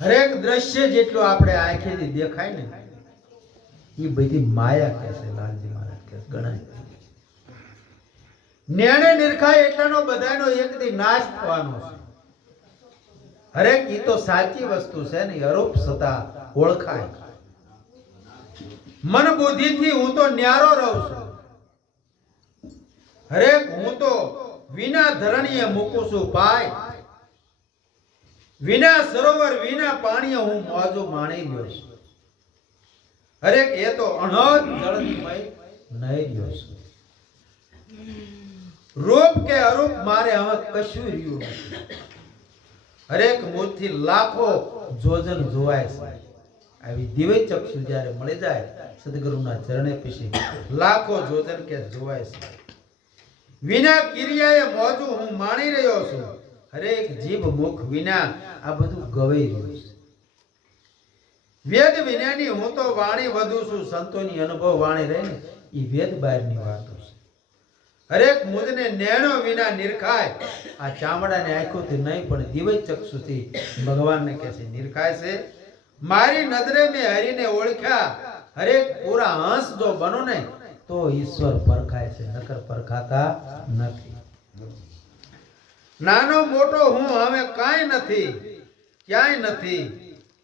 હરેક દ્રશ્ય જેટલું આપણે આંખેથી દેખાય ને, એ બધી માયા કહેશે લાલજી મહારાજ કહે ગણાય. નેણે નિરખાય એટલાનો બધાનો એક દી નાશ થવાનો છે. હરેક એ તો સાચી વસ્તુ છે ને અરૂપ સતા ઓળખાય. મન બુદ્ધિથી હું તો ન્યારો રહું છું. હરેક હું તો વિના ધરણીએ મૂકું છું પાય વિના સરોવર, વિના પાણી હું મોજો માણી ગયો છું. હરેક, એ તો અણહદ જળમય નહીં ગયો છું. રૂપ કે અરૂપ મારે હવે કશું રહ્યું હરેક મુખથી લાખો જોજન જોવાય છે. આવી દિવ્ય ચક્ષુ જ્યારે મળી જાય, સદગુરુના ચરણે પછી લાખો જોજન કે જોવાય છે. વિના કિરિયાએ મોજું હું માણી રહ્યો છું. હરેક જીભ મુખ વિના આ બધું ગવાઈ રહ્યું છે. વેદ વિનાની હું તો વાણી વધુ છું, સંતોની અનુભવ વાણી રહે ને એ વેદ બહારની વાતો છે. હરેક મુજને નેણો વિના નિરખાય. આ ચામડાને આંખોથી નહીં, પણ દિવ્ય ચક્ષુથી ભગવાનને કહે છે, નિરખાય છે? મારી નજરે મેં હરીને ઓળખ્યા. હરેક પૂરા હંસ જો બનો ને, તો ઈશ્વર પરખાય છે, નકર પરખાતા નથી. નાનો મોટો હું, હવે કાંઈ નથી, ક્યાંય નથી.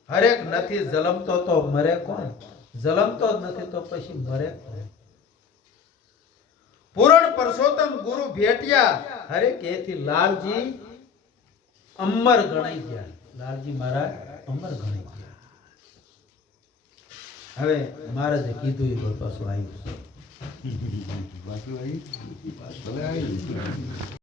હરેક નથી, જલમતો તો મરે કોણ? જલમતો જ નથી તો પછી મરે કોણ? પૂરણ પરસોત્તમ ગુરુ ભેટ્યા હરે કેથી લાલજી અમર ગણાઈ ગયા. લાલજી મહારાજ અમર ગણાઈ ગયા. હવે મહારાજે કીધું એ પાછું આવ્યું પાછું આવી પાછું આવી